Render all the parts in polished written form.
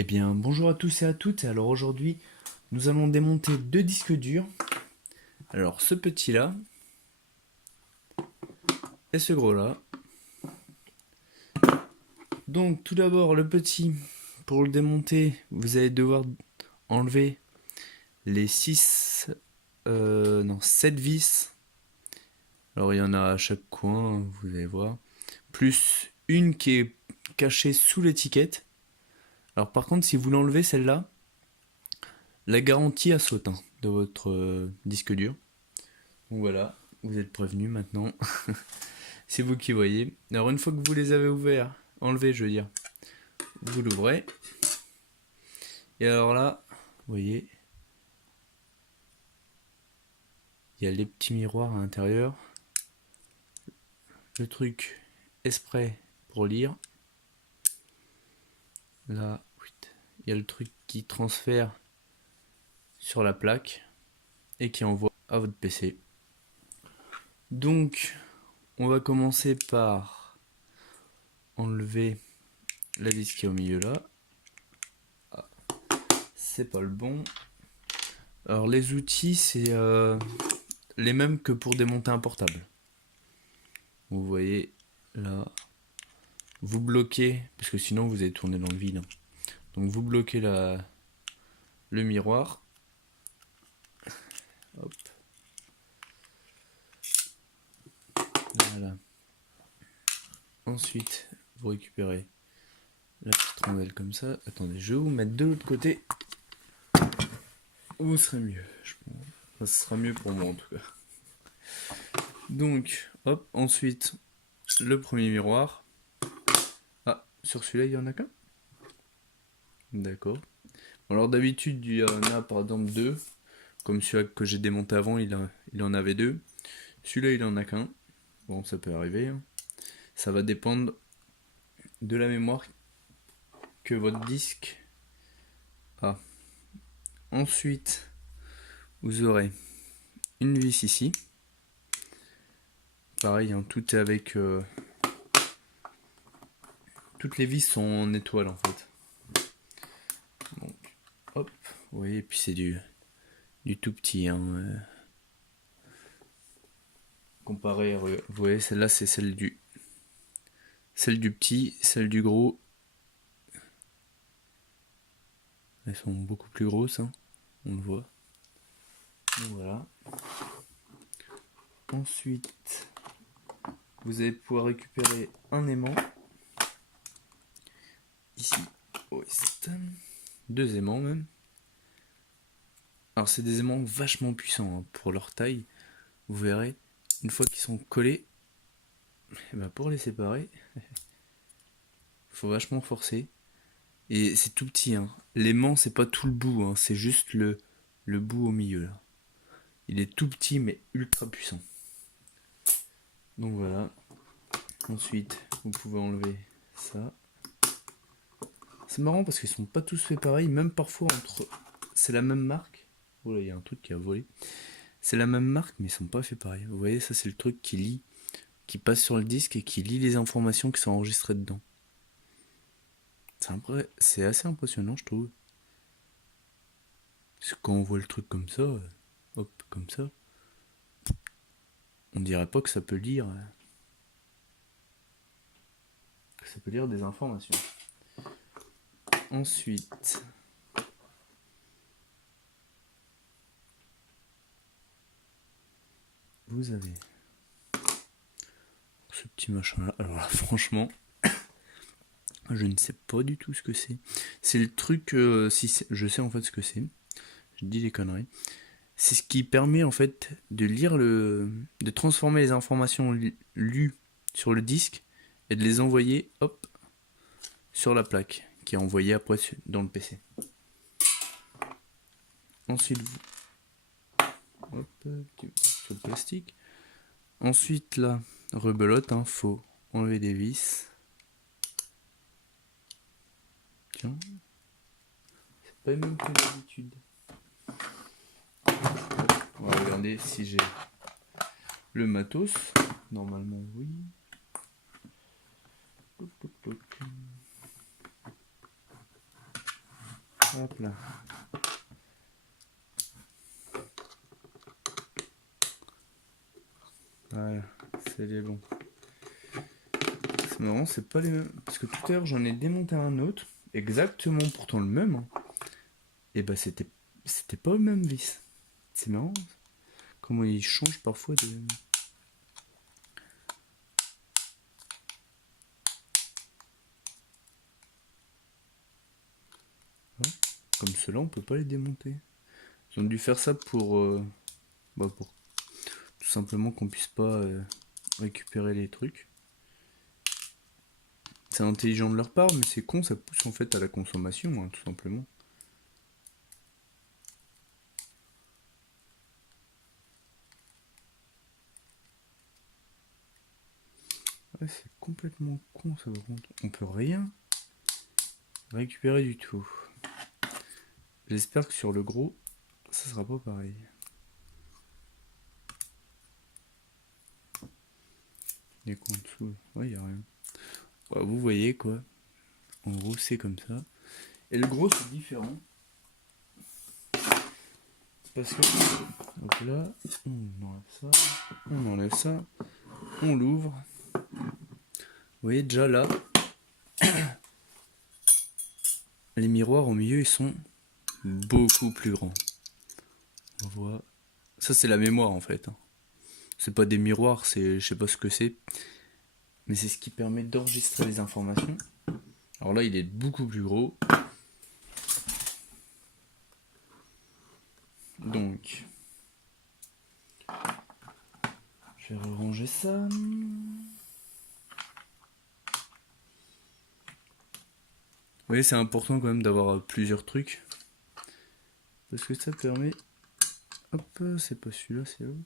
Eh bien, bonjour à tous et à toutes. Alors aujourd'hui, nous allons démonter deux disques durs. Alors ce petit-là et ce gros-là. Donc tout d'abord, le petit, pour le démonter, vous allez devoir enlever les 7 vis. Alors il y en a à chaque coin, vous allez voir. Plus une qui est cachée sous l'étiquette. Alors par contre, si vous l'enlevez celle-là, la garantie a saute de votre disque dur. Donc voilà, vous êtes prévenus maintenant. C'est vous qui voyez. Alors une fois que vous les avez ouverts, enlevés je veux dire, vous l'ouvrez. Et alors là, vous voyez, il y a les petits miroirs à l'intérieur. Le truc exprès pour lire. Là, il y a le truc qui transfère sur la plaque et qui envoie à votre PC. Donc, on va commencer par enlever la vis qui est au milieu là. Ah, c'est pas le bon. Alors les outils, c'est les mêmes que pour démonter un portable. Vous voyez là, vous bloquez, parce que sinon vous allez tourner dans le vide. Donc vous bloquez le miroir. Hop. Voilà. Ensuite, vous récupérez la petite rondelle comme ça. Attendez, je vais vous mettre de l'autre côté. Vous serez mieux, je pense. Ça sera mieux pour moi en tout cas. Donc, hop, ensuite, le premier miroir. Ah, sur celui-là, il y en a qu'un. D'accord. Alors d'habitude, il y en a par exemple deux. Comme celui-là que j'ai démonté avant, il en avait deux. Celui-là, il en a qu'un. Bon, ça peut arriver. Hein. Ça va dépendre de la mémoire que votre disque a. Ensuite, vous aurez une vis ici. Pareil, hein, tout est avec... toutes les vis sont en étoile en fait. Donc, hop. Oui, et puis c'est du tout petit. Hein, comparé, vous voyez, celle-là, c'est celle du petit, celle du gros. Elles sont beaucoup plus grosses, hein, on le voit. Donc voilà. Ensuite, vous allez pouvoir récupérer un aimant. Ici, ouest. Deux aimants même. Alors c'est des aimants vachement puissants hein, pour leur taille. Vous verrez, une fois qu'ils sont collés, et ben pour les séparer, il faut vachement forcer. Et c'est tout petit. Hein. L'aimant, c'est pas tout le bout, hein, c'est juste le bout au milieu. Là. Il est tout petit mais ultra puissant. Donc voilà. Ensuite, vous pouvez enlever ça. C'est marrant parce qu'ils sont pas tous faits pareil, même parfois entre. C'est la même marque. Oh là, il y a un truc qui a volé. C'est la même marque, mais ils sont pas faits pareil. Vous voyez, ça c'est le truc qui lit, qui passe sur le disque et qui lit les informations qui sont enregistrées dedans. C'est assez impressionnant, je trouve. Parce que quand on voit le truc comme ça, hop, comme ça, on dirait pas que ça peut lire. Que ça peut lire des informations. Ensuite, vous avez ce petit machin là. Alors là, franchement, je ne sais pas du tout ce que c'est. C'est le truc, je sais en fait ce que c'est. Je dis des conneries. C'est ce qui permet en fait de lire de transformer les informations lues sur le disque et de les envoyer, hop, sur la plaque, qui est envoyée après dans le PC. Ensuite, hop, sur le plastique. Ensuite là, rebelote, hein, faut enlever des vis. Tiens, c'est pas le même que d'habitude. On va regarder si j'ai le matos. Normalement oui. Hop là. Voilà, c'est les bons. C'est marrant, c'est pas les mêmes. Parce que tout à l'heure, j'en ai démonté un autre, exactement pourtant le même. Hein. Et bah, c'était pas le même vis. C'est marrant. Comment il change parfois de. Ouais. Comme cela, on peut pas les démonter. Ils ont dû faire ça pour pour tout simplement qu'on puisse pas récupérer les trucs. C'est intelligent de leur part, mais c'est con, ça pousse en fait à la consommation, hein, tout simplement. Ouais, c'est complètement con ça par contre. On peut rien récupérer du tout. J'espère que sur le gros, ça sera pas pareil. Il y a quoi en dessous? Ouais, il y a rien. Ouais, vous voyez quoi. En gros, c'est comme ça. Et le gros, c'est différent. Parce que. Donc là, on enlève ça. On enlève ça. On l'ouvre. Vous voyez déjà là, les miroirs au milieu, ils sont beaucoup plus grands. On voit. Ça, c'est la mémoire en fait. Hein. C'est pas des miroirs, c'est, je sais pas ce que c'est. Mais c'est ce qui permet d'enregistrer les informations. Alors là, il est beaucoup plus gros. Donc, je vais ranger ça. Vous voyez, c'est important quand même d'avoir plusieurs trucs. Parce que ça permet... Hop, c'est pas celui-là, c'est l'autre.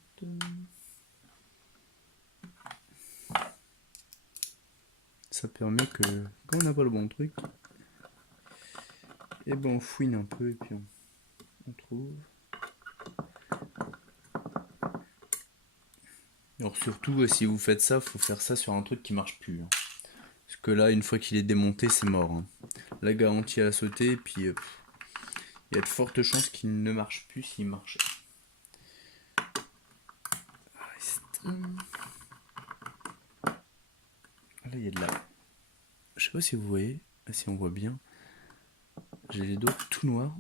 Ça permet que, quand on n'a pas le bon truc, et ben on fouine un peu et puis on trouve. Alors surtout, si vous faites ça, faut faire ça sur un truc qui marche plus. Hein. Parce que là, une fois qu'il est démonté, c'est mort. Hein. La garantie a sauté, et puis il y a de fortes chances qu'il ne marche plus s'il marchait. Là, il y a de la... Je sais pas si vous voyez, si on voit bien. J'ai les doigts tout noirs.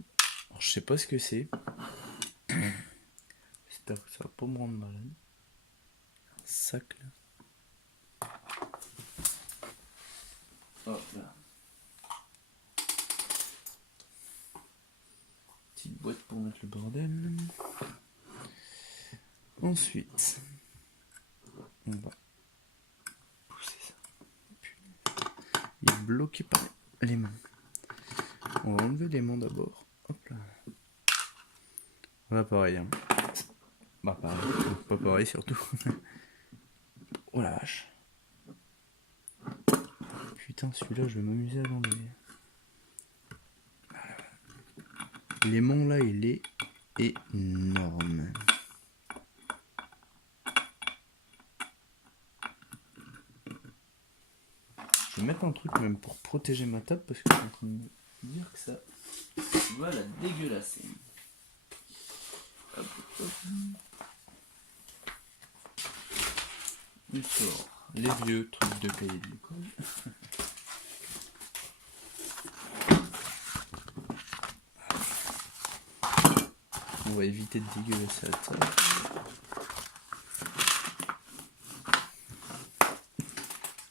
Alors, je sais pas ce que c'est. J'espère que ça va pas me rendre malade. Un sac là. Hop là. Petite boîte pour mettre le bordel. Ensuite, on va pousser ça. Il est bloqué par les mains. On va enlever les mains d'abord. Hop là. Voilà, pareil. Hein. Bah, pareil. Pas pareil, surtout. Oh la vache. Putain, celui-là, je vais m'amuser à l'enlever. L'aimant là, il est énorme. Je vais mettre un truc même pour protéger ma table parce que je suis en train de me dire que ça va la dégueulasser. Hop, hop. Il sort les vieux trucs de cahier de l'école. On va éviter de dégueulasser la table.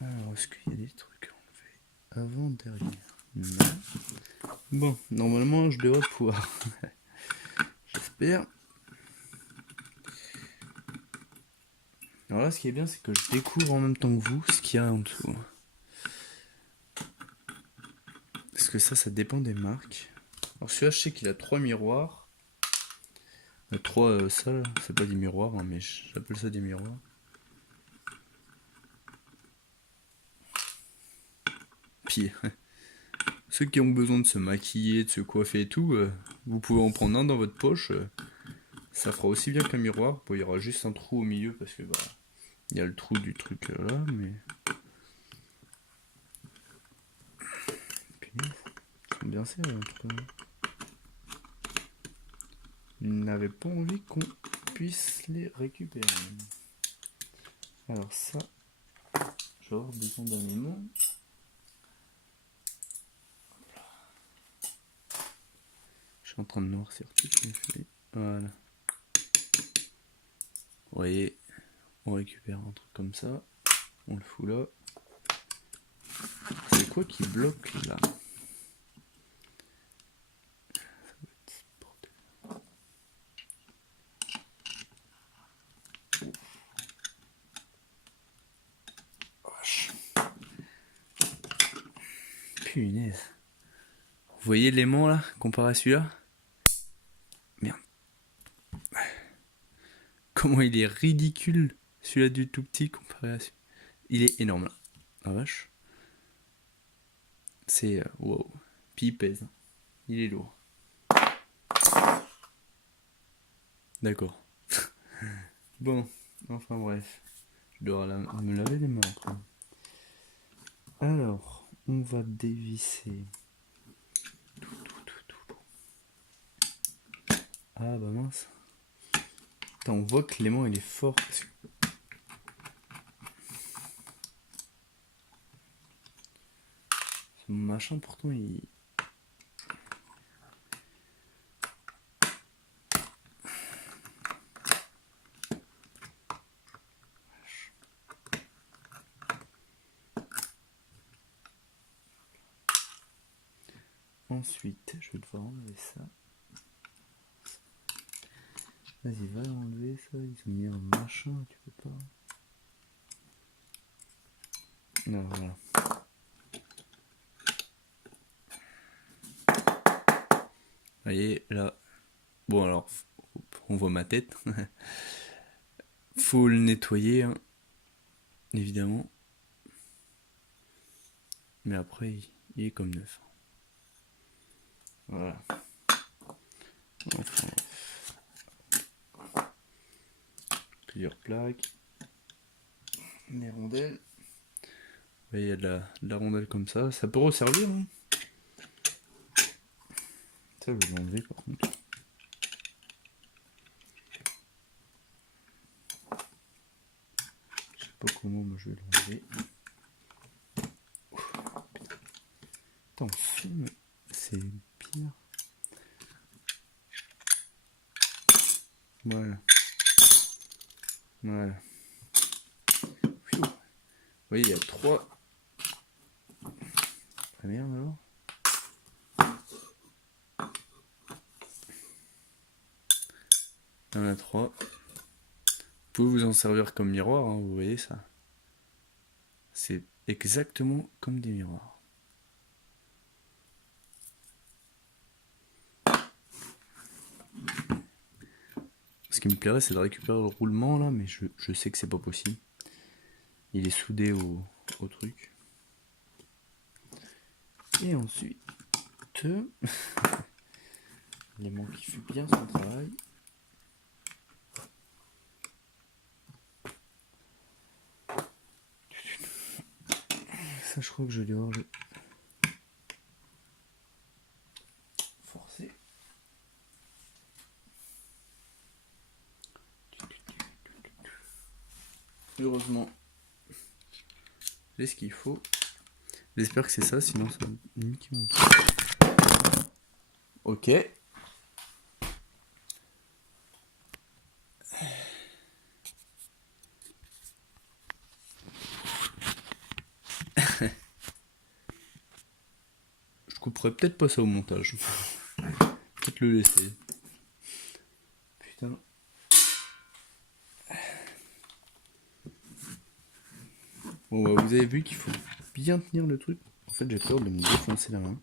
Alors, est-ce qu'il y a des trucs à enlever avant, derrière? Non. Bon, normalement, je devrais pouvoir. J'espère. Alors là, ce qui est bien, c'est que je découvre en même temps que vous ce qu'il y a en dessous. Parce que ça dépend des marques. Alors celui-là, je sais qu'il a 3 miroirs. 3, ça, c'est pas des miroirs, hein, mais j'appelle ça des miroirs. Puis, ceux qui ont besoin de se maquiller, de se coiffer et tout, vous pouvez en prendre un dans votre poche. Ça fera aussi bien qu'un miroir. Bon, il y aura juste un trou au milieu parce que il y a le trou du truc là, mais. Puis, ils sont bien serrés en tout cas. Il n'avait pas envie qu'on puisse les récupérer. Alors ça, j'aurai besoin d'un aimant. Je suis en train de noircir toutes mes feuilles. Voilà. Vous voyez, on récupère un truc comme ça. On le fout là. C'est quoi qui bloque là? Punaise. Vous voyez l'aimant là, comparé à celui-là? Merde. Comment il est ridicule, celui-là du tout petit comparé à celui-là. Il est énorme là. Ah vache. C'est... wow. Puis il pèse. Il est lourd. D'accord. Bon, enfin bref. Je dois me laver les mains après. Alors, on va dévisser. Ah bah mince. Attends, on voit que l'aimant il est fort. Ce machin pourtant il... Ensuite, je vais devoir enlever ça. Vas-y, va enlever ça. Ils ont mis un machin, tu peux pas. Non, voilà. Vous voyez, là. Bon, alors, on voit ma tête. Faut le nettoyer, hein, évidemment. Mais après, il est comme neuf. Voilà. Enfin, plusieurs plaques. Des rondelles. Il y a de la rondelle comme ça. Ça peut resservir. Hein. Ça, je vais l'enlever par contre. Je sais pas comment, mais je vais l'enlever. Putain, en film, c'est pire. Voilà. Voilà. Vous voyez, il y a 3. Ah merde alors. Il y en a 3. Vous pouvez vous en servir comme miroir, hein, vous voyez ça. C'est exactement comme des miroirs. Ce qui me plairait, c'est de récupérer le roulement là, mais je sais que c'est pas possible. Il est soudé au truc. Et ensuite, l'aimant qui fait bien son travail. Ça, je crois que je vais devoir le forcer. Heureusement, j'ai ce qu'il faut. J'espère que c'est ça, sinon ça limite qui manque. Ok. Je couperai peut-être pas ça au montage. Peut-être le laisser. Putain. Bon bah vous avez vu qu'il faut bien tenir le truc. En fait j'ai peur de me défoncer la main.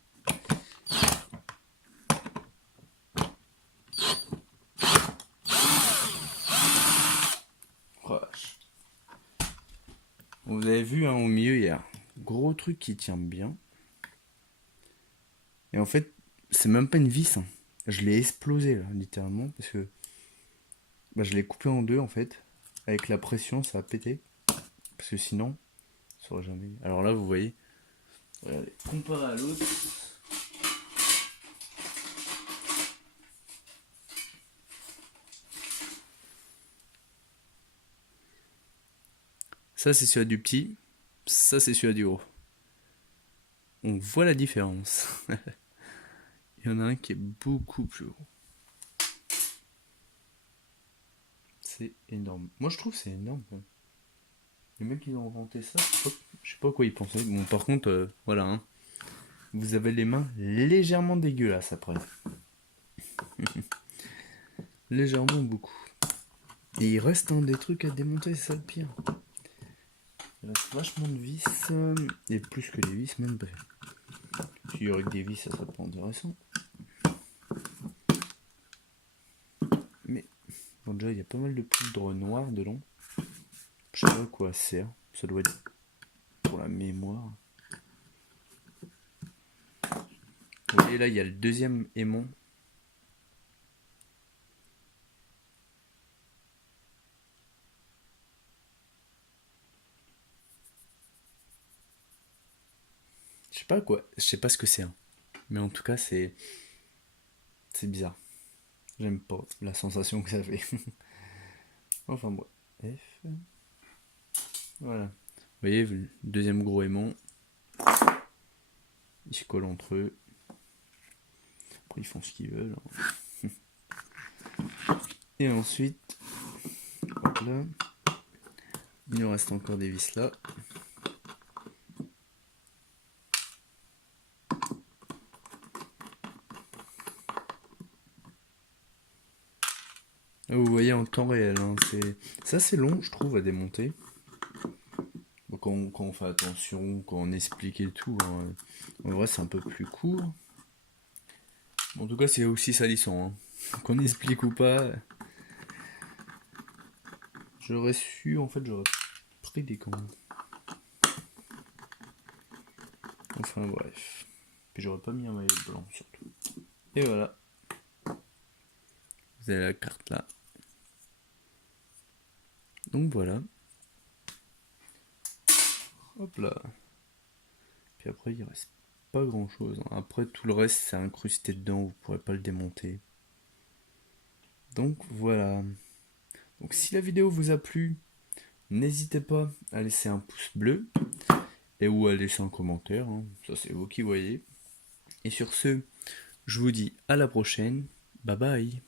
Bon, vous avez vu hein, au milieu il y a un gros truc qui tient bien. Et en fait c'est même pas une vis. Hein. Je l'ai explosé là, littéralement, parce que bah, je l'ai coupé en deux en fait. Avec la pression ça a pété. Parce que sinon, ça aurait jamais. Alors là vous voyez. Regardez, comparé à l'autre. Ça c'est celui du petit, ça c'est celui du gros. On voit la différence. Il y en a un qui est beaucoup plus gros. C'est énorme. Moi je trouve que c'est énorme. Les mecs qui ont inventé ça, je sais pas à quoi ils pensaient. Bon par contre, voilà. Hein. Vous avez les mains légèrement dégueulasses après. Légèrement beaucoup. Et il reste des trucs à démonter, c'est ça le pire. Il reste vachement de vis. Et plus que des vis même. Si y aurait que des vis, ça serait pas intéressant. Mais bon, déjà il y a pas mal de poudre noire dedans. Je sais pas à quoi ça sert. Ça doit être pour la mémoire. Vous voyez là il y a le deuxième aimant. Je sais pas quoi. Je sais pas ce que c'est. Hein. Mais en tout cas c'est bizarre. J'aime pas la sensation que ça fait. Enfin bon. F. Voilà. Vous voyez, le deuxième gros aimant. Ils se collent entre eux. Après ils font ce qu'ils veulent. Et ensuite, hop là. Il nous reste encore des vis là. Vous voyez en temps réel, hein, c'est assez long je trouve à démonter. Bon, quand on fait attention, quand on explique et tout, hein, en vrai c'est un peu plus court. Bon, en tout cas c'est aussi salissant, hein. Qu'on explique ou pas. J'aurais pris des gants. Enfin bref. Puis j'aurais pas mis un maillot blanc surtout. Et voilà. Vous avez la carte là. Donc voilà. Hop là. Puis après il reste pas grand chose. Hein. Après tout le reste c'est incrusté dedans, vous pourrez pas le démonter. Donc voilà. Donc si la vidéo vous a plu, n'hésitez pas à laisser un pouce bleu et ou à laisser un commentaire. Hein. Ça c'est vous qui voyez. Et sur ce, je vous dis à la prochaine. Bye bye.